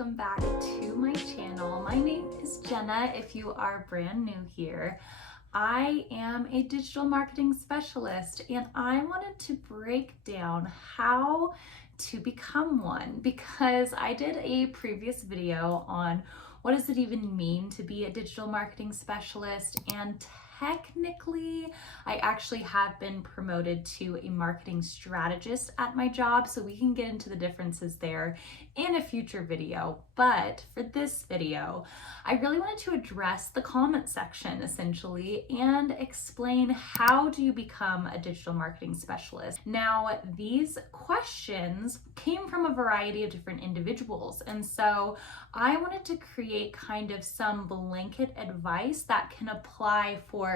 welcome back to my channel. My name is Jenna if you are brand new here. I am a digital marketing specialist and I wanted to break down how to become one because I did a previous video on what does it even mean to be a digital marketing specialist, and technically I actually have been promoted to a marketing strategist at my job, so we can get into the differences there in a future video. But for this video, I really wanted to address the comment section essentially and explain how do you become a digital marketing specialist. Now, these questions came from a variety of different individuals, and so I wanted to create kind of some blanket advice that can apply for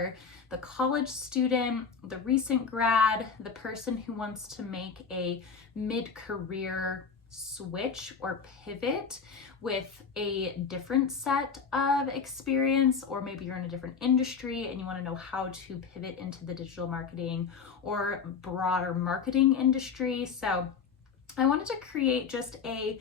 the college student, the recent grad, the person who wants to make a mid-career switch or pivot with a different set of experience, or maybe you're in a different industry and you want to know how to pivot into the digital marketing or broader marketing industry. So I wanted to create just a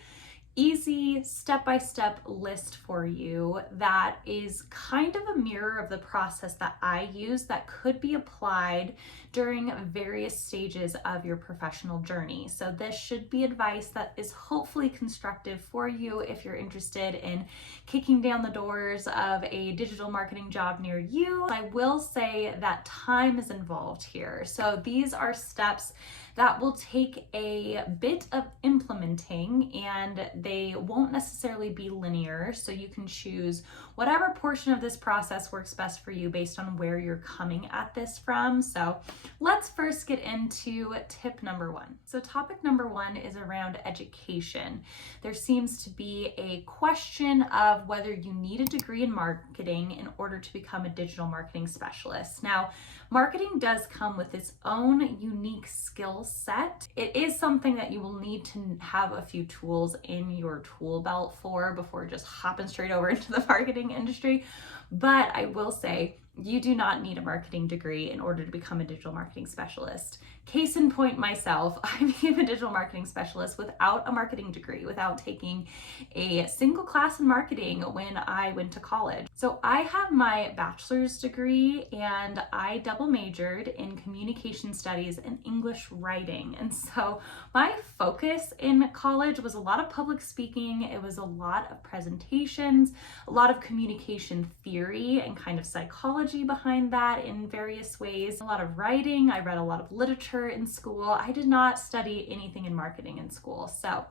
easy step-by-step list for you that is kind of a mirror of the process that I use that could be applied during various stages of your professional journey. So this should be advice that is hopefully constructive for you if you're interested in kicking down the doors of a digital marketing job near you. I will say that time is involved here. So these are steps that will take a bit of implementing, and they won't necessarily be linear. So you can choose whatever portion of this process works best for you based on where you're coming at this from. So let's first get into tip number one. So topic number one is around education. There seems to be a question of whether you need a degree in marketing in order to become a digital marketing specialist. Now, marketing does come with its own unique skill set. It is something that you will need to have a few tools in your tool belt for before just hopping straight over into the marketing industry. But I will say, you do not need a marketing degree in order to become a digital marketing specialist. Case in point, myself, I became a digital marketing specialist without a marketing degree, without taking a single class in marketing when I went to college. So I have my bachelor's degree and I double majored in communication studies and English writing. And so my focus in college was a lot of public speaking. It was a lot of presentations, a lot of communication theory and kind of psychology behind that in various ways, a lot of writing. I read a lot of literature in school. I did not study anything in marketing in school. So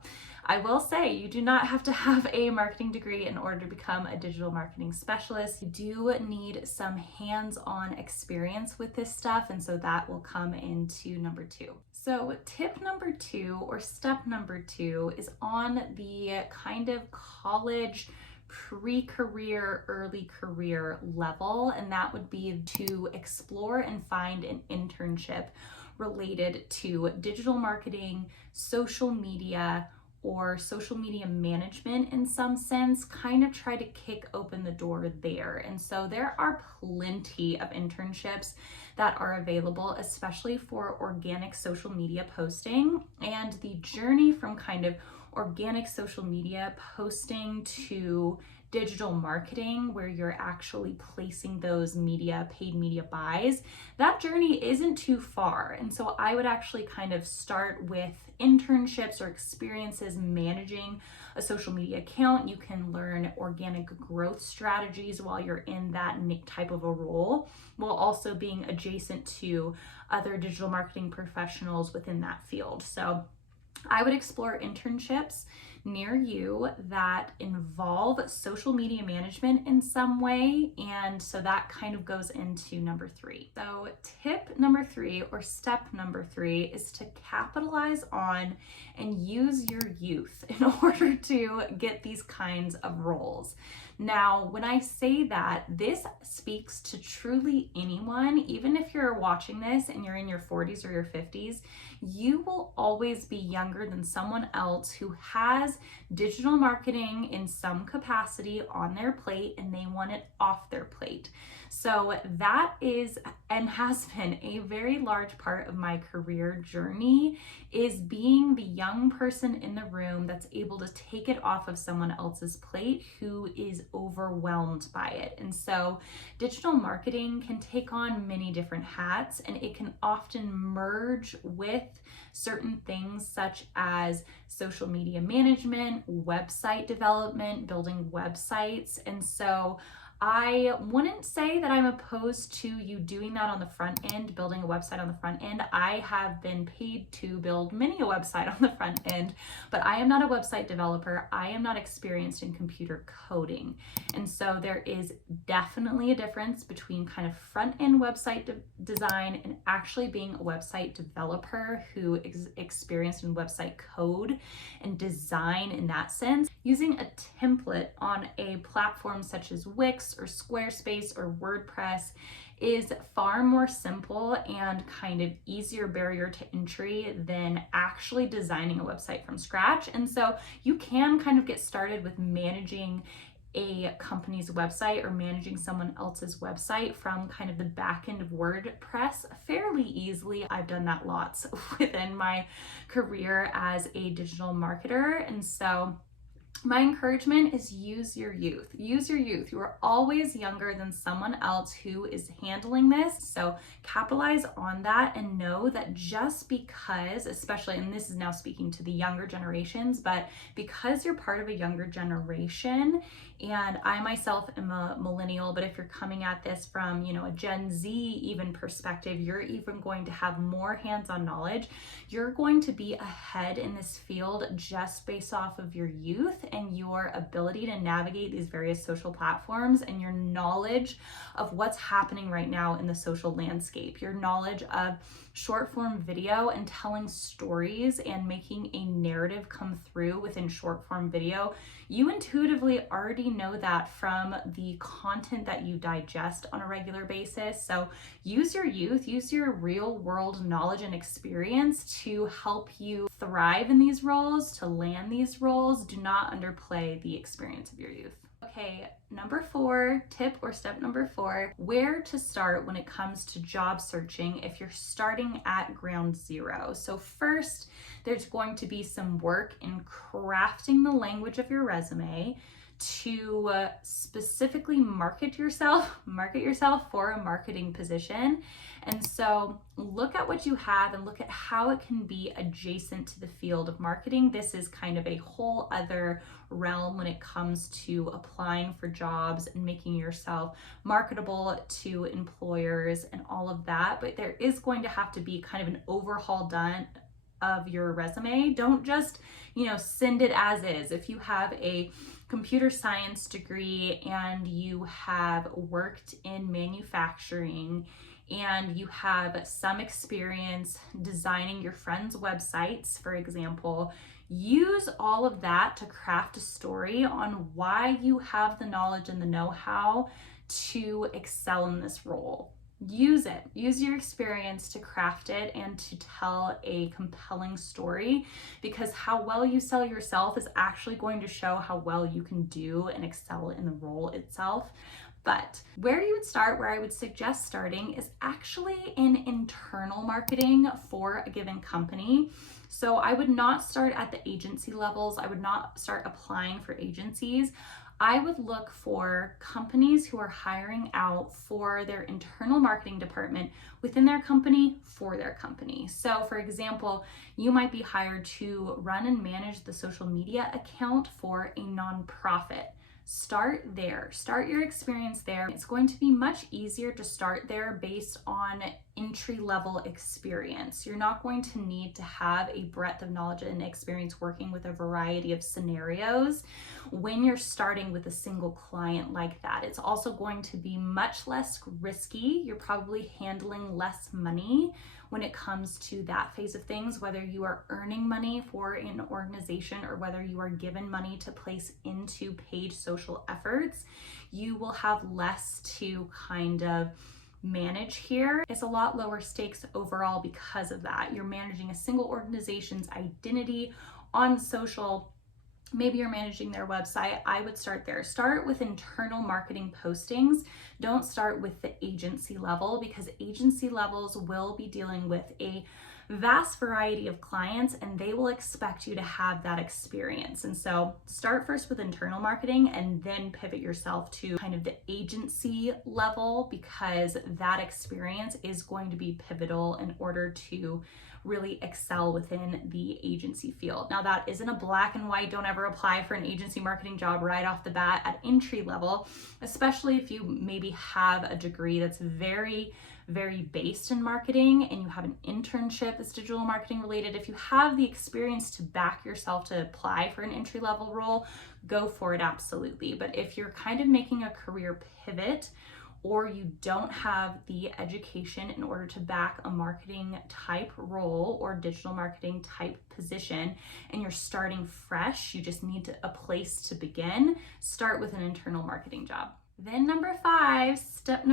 I will say you do not have to have a marketing degree in order to become a digital marketing specialist. You do need some hands-on experience with this stuff, and so that will come into number two. So tip number two, or step number two, is on the kind of college pre-career, early career level, and that would be to explore and find an internship related to digital marketing, social media, or social media management in some sense. Kind of try to kick open the door there. And so there are plenty of internships that are available, especially for organic social media posting. And the journey from kind of organic social media posting to digital marketing, where you're actually placing those paid media buys, that journey isn't too far. And so I would actually kind of start with internships or experiences managing a social media account. You can learn organic growth strategies while you're in that type of a role, while also being adjacent to other digital marketing professionals within that field. So I would explore internships near you that involve social media management in some way. And so that kind of goes into number three. So tip number three, or step number three, is to capitalize on and use your youth in order to get these kinds of roles. Now, when I say that, this speaks to truly anyone. Even if you're watching this and you're in your 40s or your 50s, you will always be younger than someone else who has has digital marketing in some capacity on their plate and they want it off their plate. So that is and has been a very large part of my career journey, is being the young person in the room that's able to take it off of someone else's plate who is overwhelmed by it. And so digital marketing can take on many different hats, and it can often merge with certain things such as social media management, website development, building websites. And so I wouldn't say that I'm opposed to you doing that on the front end, building a website on the front end. I have been paid to build many a website on the front end, but I am not a website developer. I am not experienced in computer coding. And so there is definitely a difference between kind of front end website design and actually being a website developer who is experienced in website code and design in that sense. Using a template on a platform such as Wix or Squarespace or WordPress is far more simple and kind of easier barrier to entry than actually designing a website from scratch. And so you can kind of get started with managing a company's website or managing someone else's website from kind of the back end of WordPress fairly easily. I've done that lots within my career as a digital marketer. And so my encouragement is use your youth. Use your youth. You are always younger than someone else who is handling this. So capitalize on that and know that just because, especially, and this is now speaking to the younger generations, but because you're part of a younger generation, and I myself am a millennial, but if you're coming at this from, a Gen Z even perspective, you're even going to have more hands-on knowledge. You're going to be ahead in this field just based off of your youth and your ability to navigate these various social platforms and your knowledge of what's happening right now in the social landscape, your knowledge of short form video and telling stories and making a narrative come through within short form video. You intuitively already know that from the content that you digest on a regular basis. So use your youth, use your real world knowledge and experience to help you thrive in these roles, to land these roles. Do not underplay the experience of your youth. Okay, number 4, tip or step number 4, where to start when it comes to job searching if you're starting at ground zero. So first, there's going to be some work in crafting the language of your resume to specifically market yourself for a marketing position. And so look at what you have and look at how it can be adjacent to the field of marketing. This is kind of a whole other realm when it comes to applying for jobs and making yourself marketable to employers and all of that. But there is going to have to be kind of an overhaul done of your resume. Don't just, send it as is. If you have a computer science degree and you have worked in manufacturing and you have some experience designing your friends' websites, for example, use all of that to craft a story on why you have the knowledge and the know-how to excel in this role. Use it. Use your experience to craft it and to tell a compelling story, because how well you sell yourself is actually going to show how well you can do and excel in the role itself. But where you would start, where I would suggest starting, is actually in internal marketing for a given company. So I would not start at the agency levels. I would not start applying for agencies. I would look for companies who are hiring out for their internal marketing department within their company for their company. So for example, you might be hired to run and manage the social media account for a nonprofit. Start there. Start your experience there. It's going to be much easier to start there based on entry-level experience. You're not going to need to have a breadth of knowledge and experience working with a variety of scenarios when you're starting with a single client like that. It's also going to be much less risky. You're probably handling less money when it comes to that phase of things, whether you are earning money for an organization or whether you are given money to place into paid social efforts. You will have less to kind of manage here. It's a lot lower stakes overall because of that. You're managing a single organization's identity on social, maybe you're managing their website, I would start there. Start with internal marketing postings. Don't start with the agency level, because agency levels will be dealing with a vast variety of clients and they will expect you to have that experience. And so start first with internal marketing and then pivot yourself to kind of the agency level, because that experience is going to be pivotal in order to really excel within the agency field. Now, that isn't a black and white, don't ever apply for an agency marketing job right off the bat at entry level, especially if you maybe have a degree that's very based in marketing and you have an internship that's digital marketing related. If you have the experience to back yourself to apply for an entry level role, go for it, absolutely. But if you're kind of making a career pivot, or you don't have the education in order to back a marketing type role or digital marketing type position, and you're starting fresh, you just need a place to begin, start with an internal marketing job. Then tip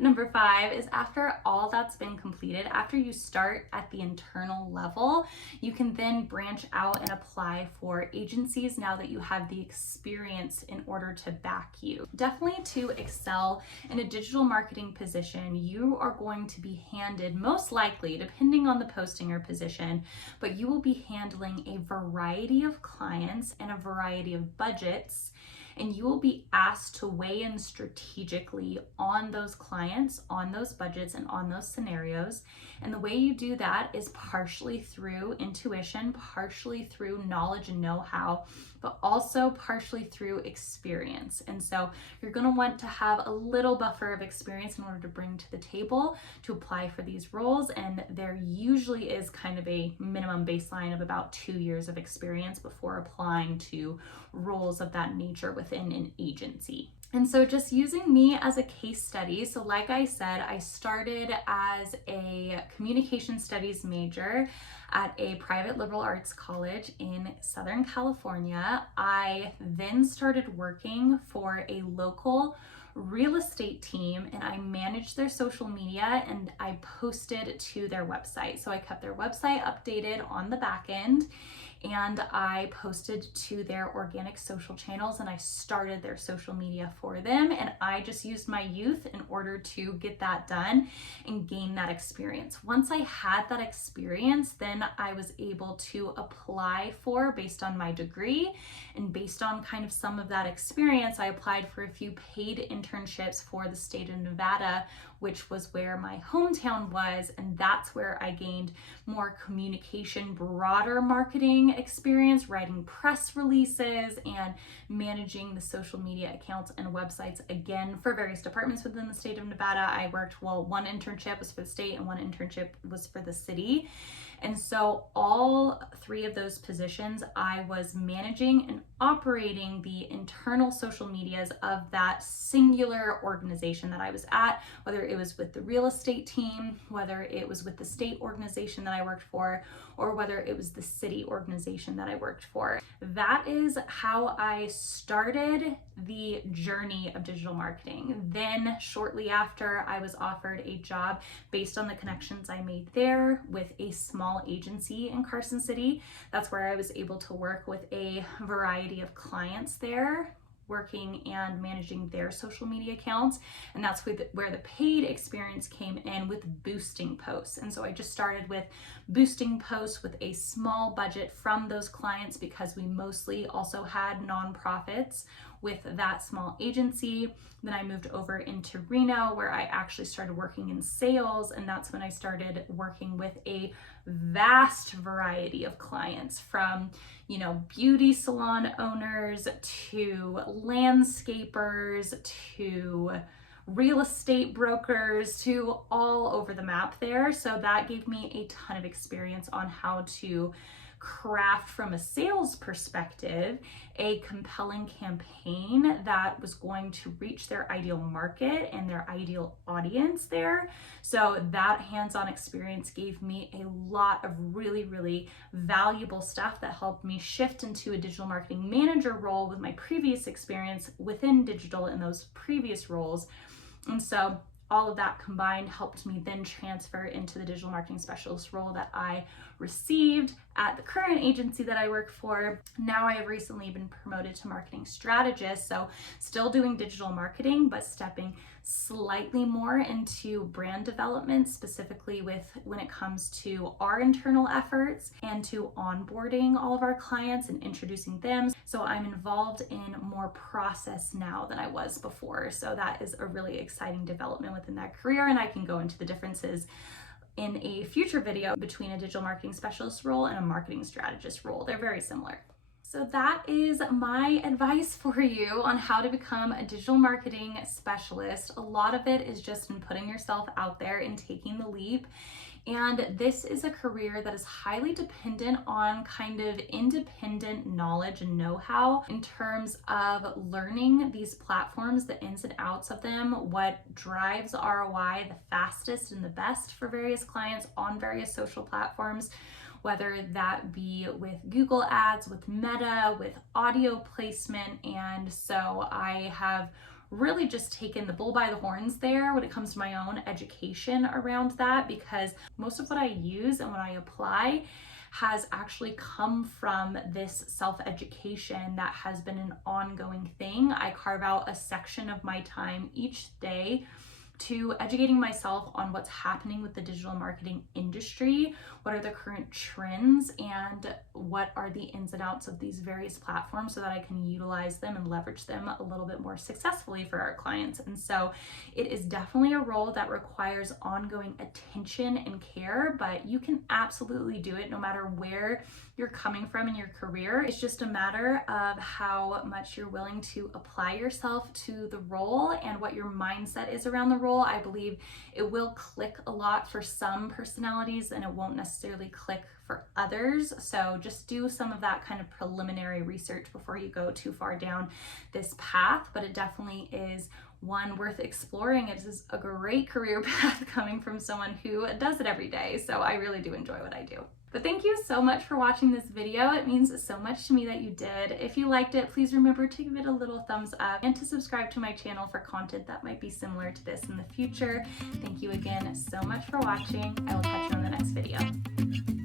number five is, after all that's been completed, after you start at the internal level, you can then branch out and apply for agencies now that you have the experience in order to back you. Definitely, to excel in a digital marketing position, you are going to be handed, most likely, depending on the posting or position, but you will be handling a variety of clients and a variety of budgets, and you will be asked to weigh in strategically on those clients, on those budgets, and on those scenarios. And the way you do that is partially through intuition, partially through knowledge and know-how, but also partially through experience. And so you're going to want to have a little buffer of experience in order to bring to the table to apply for these roles. And there usually is kind of a minimum baseline of about 2 years of experience before applying to roles of that nature within an agency. And so just using me as a case study, so like I said, I started as a communication studies major at a private liberal arts college in Southern California. I then started working for a local real estate team, and I managed their social media and I posted to their website. So I kept their website updated on the back end, and I posted to their organic social channels, and I started their social media for them. And I just used my youth in order to get that done and gain that experience. Once I had that experience, then I was able to apply for, based on my degree and based on kind of some of that experience, I applied for a few paid internships for the state of Nevada, which was where my hometown was. And that's where I gained more communication, broader marketing experience, writing press releases and managing the social media accounts and websites, again, for various departments within the state of Nevada. I worked, one internship was for the state and one internship was for the city. And so all 3 of those positions, I was managing and operating the internal social medias of that singular organization that I was at, whether it was with the real estate team, whether it was with the state organization that I worked for, or whether it was the city organization that I worked for. That is how I started the journey of digital marketing. Then shortly after, I was offered a job based on the connections I made there with a small agency in Carson City. That's where I was able to work with a variety of clients there, working and managing their social media accounts. And that's where the paid experience came in, with boosting posts. And so I just started with boosting posts with a small budget from those clients, because we mostly also had nonprofits with that small agency. Then I moved over into Reno, where I actually started working in sales, and that's when I started working with a vast variety of clients, from beauty salon owners to landscapers to real estate brokers, to all over the map there. So that gave me a ton of experience on how to craft, from a sales perspective, a compelling campaign that was going to reach their ideal market and their ideal audience there. So that hands-on experience gave me a lot of really, really valuable stuff that helped me shift into a digital marketing manager role with my previous experience within digital in those previous roles. And so all of that combined helped me then transfer into the digital marketing specialist role that I received at the current agency that I work for. Now I have recently been promoted to marketing strategist, so still doing digital marketing, but stepping slightly more into brand development, specifically when it comes to our internal efforts and to onboarding all of our clients and introducing them. So I'm involved in more process now than I was before. So that is a really exciting development within that career, and I can go into the differences in a future video between a digital marketing specialist role and a marketing strategist role. They're very similar. So that is my advice for you on how to become a digital marketing specialist. A lot of it is just in putting yourself out there and taking the leap. And this is a career that is highly dependent on kind of independent knowledge and know-how in terms of learning these platforms, the ins and outs of them, what drives ROI the fastest and the best for various clients on various social platforms, whether that be with Google Ads, with Meta, with audio placement. And so I have really just taken the bull by the horns there when it comes to my own education around that, because most of what I use and what I apply has actually come from this self-education that has been an ongoing thing. I carve out a section of my time each day to educating myself on what's happening with the digital marketing industry, what are the current trends, and what are the ins and outs of these various platforms so that I can utilize them and leverage them a little bit more successfully for our clients. And so it is definitely a role that requires ongoing attention and care, but you can absolutely do it no matter where you're coming from in your career. It's just a matter of how much you're willing to apply yourself to the role and what your mindset is around the role. I believe it will click a lot for some personalities and it won't necessarily click for others. So just do some of that kind of preliminary research before you go too far down this path, but it definitely is one worth exploring. It is a great career path coming from someone who does it every day. So I really do enjoy what I do. But thank you so much for watching this video. It means so much to me that you did. If you liked it, please remember to give it a little thumbs up and to subscribe to my channel for content that might be similar to this in the future. Thank you again so much for watching. I will catch you on the next video.